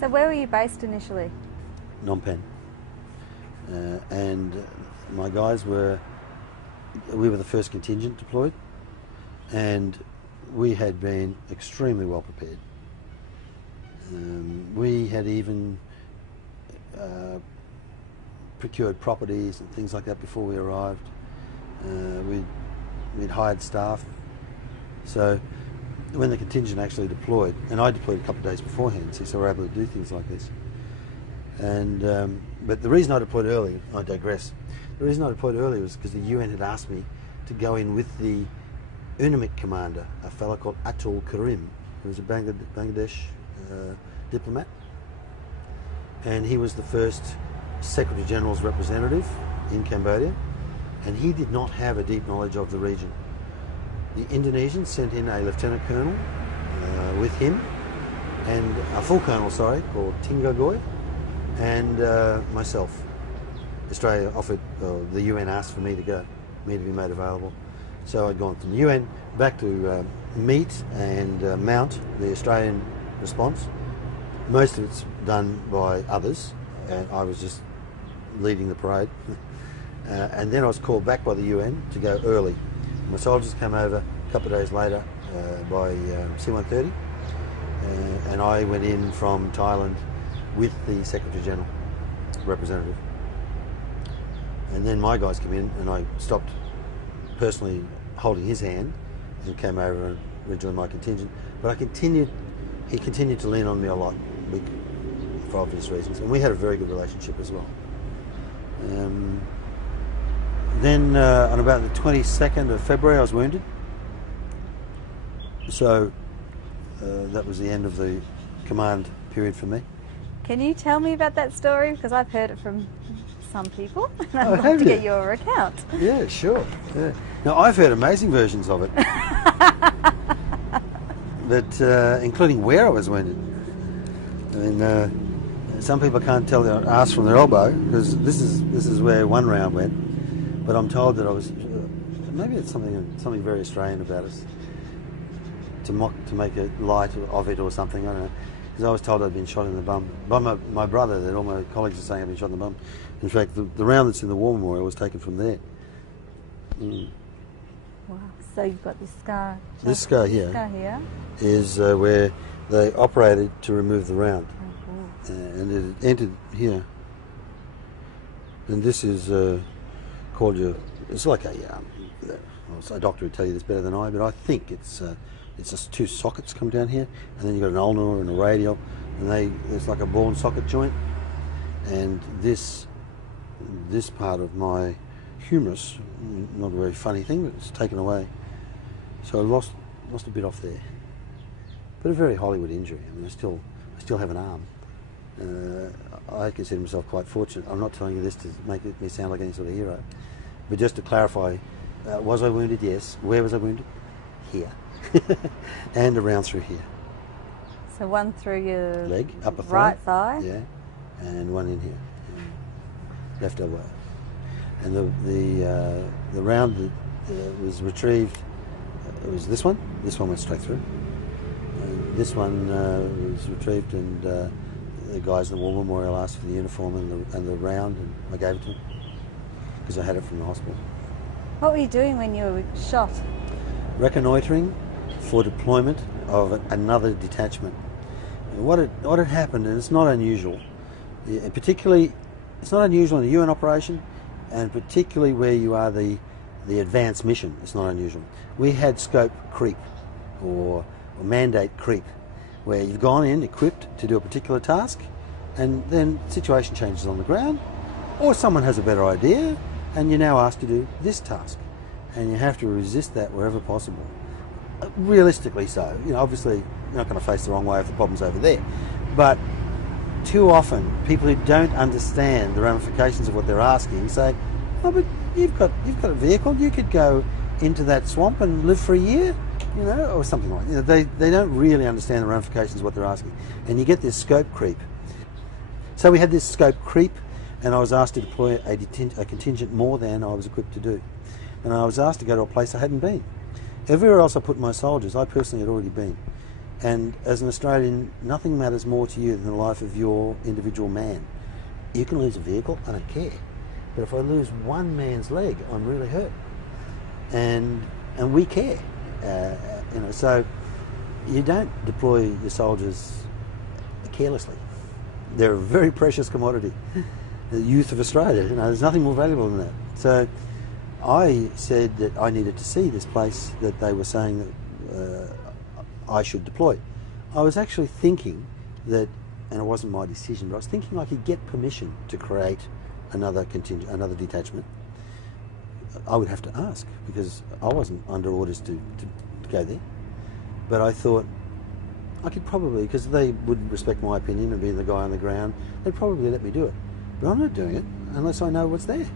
So where were you based initially? Phnom Penh. And my guys we were the first contingent deployed, and we had been extremely well prepared. We had even procured properties and things like that before we arrived. We'd hired staff. So when the contingent actually deployed, and I deployed a couple of days beforehand, so we were able to do things like this. And but the reason I deployed early, I digress. The reason I deployed early was because the UN had asked me to go in with the UNAMIC commander, a fellow called Atul Karim, who was a Bangladesh diplomat, and he was the first Secretary General's representative in Cambodia, and he did not have a deep knowledge of the region. The Indonesians sent in a lieutenant colonel with him, and a full colonel, sorry, called Tingagoy, and myself. Australia offered, the UN asked for me to go, me to be made available. So I'd gone from the UN back to meet and mount the Australian response. Most of it's done by others, and I was just leading the parade. And then I was called back by the UN to go early. My soldiers came over a couple of days later by C-130, and I went in from Thailand with the Secretary General representative. And then my guys came in, and I stopped personally holding his hand and came over and rejoined my contingent. But he continued to lean on me a lot for obvious reasons, and we had a very good relationship as well. Then on about the 22nd of February I was wounded, so that was the end of the command period for me. Can you tell me about that story? Because I've heard it from some people, and I'd Oh, love to get your account. Yeah, sure. Yeah. Now, I've heard amazing versions of it, but including where I was wounded. I mean, some people can't tell their arse from their elbow, because this is where one round went. But I'm told that I was maybe it's something very Australian about us, to make a light of it or something. I don't know. Because I was told I'd been shot in the bum by my brother. That all my colleagues are saying I'd been shot in the bum. In fact, the round that's in the war memorial was taken from there. Mm. Wow. So you've got this scar. This scar here is where they operated to remove the round, and it entered here. And this is called it's like a doctor would tell you this better than I, but I think it's just two sockets come down here, and then you've got an ulnar and a radial, and it's like a ball and socket joint, and this part of my humerus, not a very funny thing, but it's taken away. So I lost a bit off there, but a very Hollywood injury. I mean, I still have an arm. I consider myself quite fortunate. I'm not telling you this to make me sound like any sort of hero, but just to clarify, was I wounded? Yes. Where was I wounded? Here. And around through here. So one through your leg, upper right thigh. Yeah, and one in here, left elbow. And the round that was retrieved, it was this one. This one went straight through. And this one was retrieved, and the guys in the war memorial asked for the uniform and the round, and I gave it to them because I had it from the hospital. What were you doing when you were shot? Reconnoitring for deployment of another detachment. And what had happened, and it's not unusual, particularly it's not unusual in a UN operation, and particularly where you are the advanced mission, it's not unusual. We had scope creep or mandate creep, where you've gone in equipped to do a particular task, and then situation changes on the ground, or someone has a better idea, and you're now asked to do this task, and you have to resist that wherever possible. Realistically so. Obviously you're not going to face the wrong way if the problem's over there, but too often people who don't understand the ramifications of what they're asking say, oh, but you've got a vehicle, you could go into that swamp and live for a year, or something like that. They don't really understand the ramifications of what they're asking, and you get this scope creep. So we had this scope creep, and I was asked to deploy a contingent more than I was equipped to do, and I was asked to go to a place I hadn't been. Everywhere else I put my soldiers, I personally had already been. And as an Australian, nothing matters more to you than the life of your individual man. You can lose a vehicle, I don't care. But if I lose one man's leg, I'm really hurt. And we care. So you don't deploy your soldiers carelessly. They're a very precious commodity. The youth of Australia, there's nothing more valuable than that. So I said that I needed to see this place that they were saying that I should deploy. I was actually thinking that, and it wasn't my decision, but I was thinking I could get permission to create another detachment. I would have to ask, because I wasn't under orders to go there. But I thought I could probably, because they would respect my opinion and being the guy on the ground, they'd probably let me do it. But I'm not doing it unless I know what's there.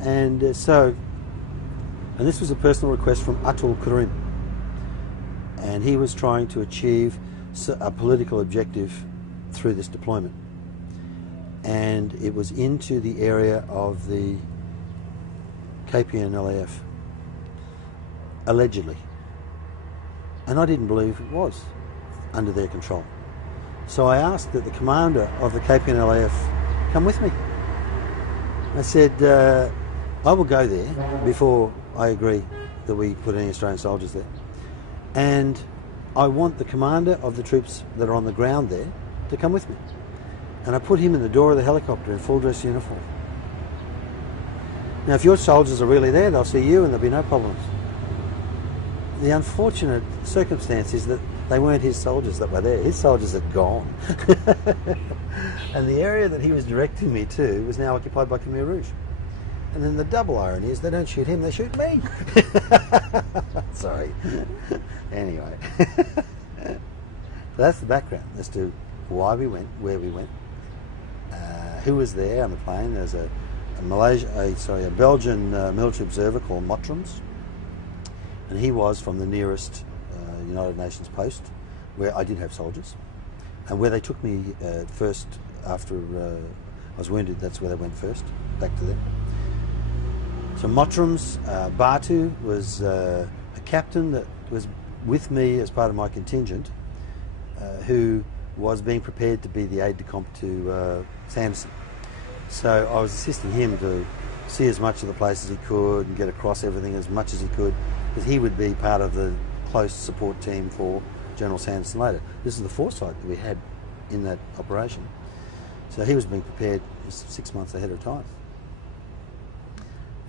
And this was a personal request from Atul Karim. And he was trying to achieve a political objective through this deployment. And it was into the area of the KPN-LAF, allegedly. And I didn't believe it was under their control. So I asked that the commander of the KPN-LAF come with me. I said, I will go there before I agree that we put any Australian soldiers there. And I want the commander of the troops that are on the ground there to come with me. And I put him in the door of the helicopter in full dress uniform. Now, if your soldiers are really there, they'll see you and there'll be no problems. The unfortunate circumstance is that they weren't his soldiers that were there. His soldiers had gone. And the area that he was directing me to was now occupied by Khmer Rouge. And then the double irony is they don't shoot him, they shoot me. Sorry. Anyway. So that's the background as to why we went, where we went, who was there on the plane. There's a Belgian military observer called Motrums, and he was from the nearest United Nations post, where I did have soldiers, and where they took me first after I was wounded. That's where they went first, back to them. So Motrums, Batu was a captain that was with me as part of my contingent, who was being prepared to be the aide-de-camp to Sanderson. So I was assisting him to see as much of the place as he could and get across everything as much as he could, because he would be part of the close support team for General Sanderson later. This is the foresight that we had in that operation. So he was being prepared 6 months ahead of time.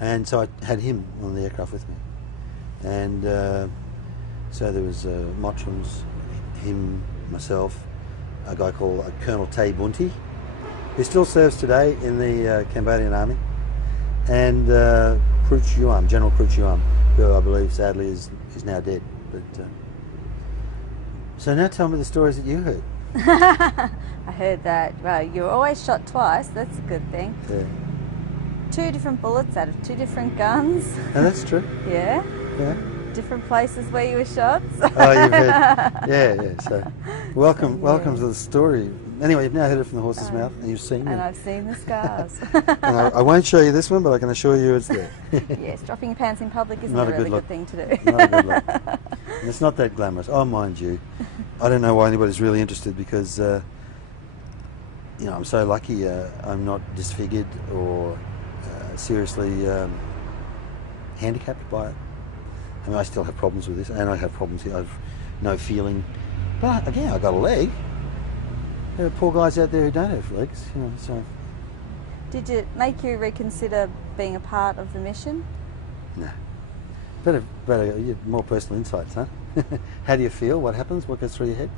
And so I had him on the aircraft with me. And so there was Motrums, him, myself, a guy called Colonel Tay Bunti, who still serves today in the Cambodian army, and Kruch Yuam, General Kruch Yuam, who I believe sadly is now dead. But so now tell me the stories that you heard. I heard that, well, you were always shot twice, that's a good thing. Yeah. 2 different bullets out of 2 different guns. Oh, that's true. Yeah. Yeah. Different places where you were shot. Oh, you've heard. Yeah. So, welcome to the story. Anyway, you've now heard it from the horse's mouth, and you've seen it. And I've seen the scars. And I won't show you this one, but I can assure you it's there. Yes, dropping your pants in public isn't Not a a really good good look. thing to do. Not a good look. And it's not that glamorous. Oh, mind you, I don't know why anybody's really interested, because I'm so lucky. I'm not disfigured or seriously handicapped by it. I mean, I still have problems with this, and I have problems here. I've no feeling. But again, I got a leg. There are poor guys out there who don't have legs, so. Did it make you reconsider being a part of the mission? No. Better, you have more personal insights, huh? How do you feel? What happens? What goes through your head?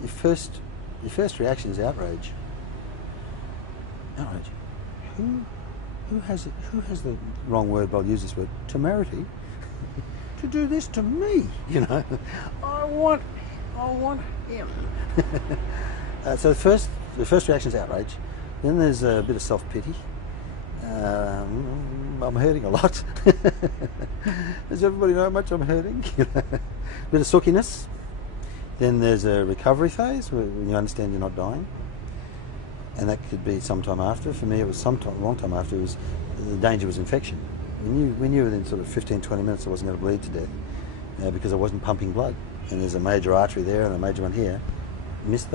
Your first reaction is outrage. Outrage. Who has the wrong word, but I'll use this word, temerity, to do this to me? I want him. So the first reaction is outrage. Then there's a bit of self-pity. I'm hurting a lot. Does everybody know how much I'm hurting? Bit of sookiness. Then there's a recovery phase where you understand you're not dying. And that could be some time after. For me, it was a long time after. The danger was infection. We knew within sort of 15, 20 minutes I wasn't going to bleed to death because I wasn't pumping blood. and there's a major artery there and a major one here, missed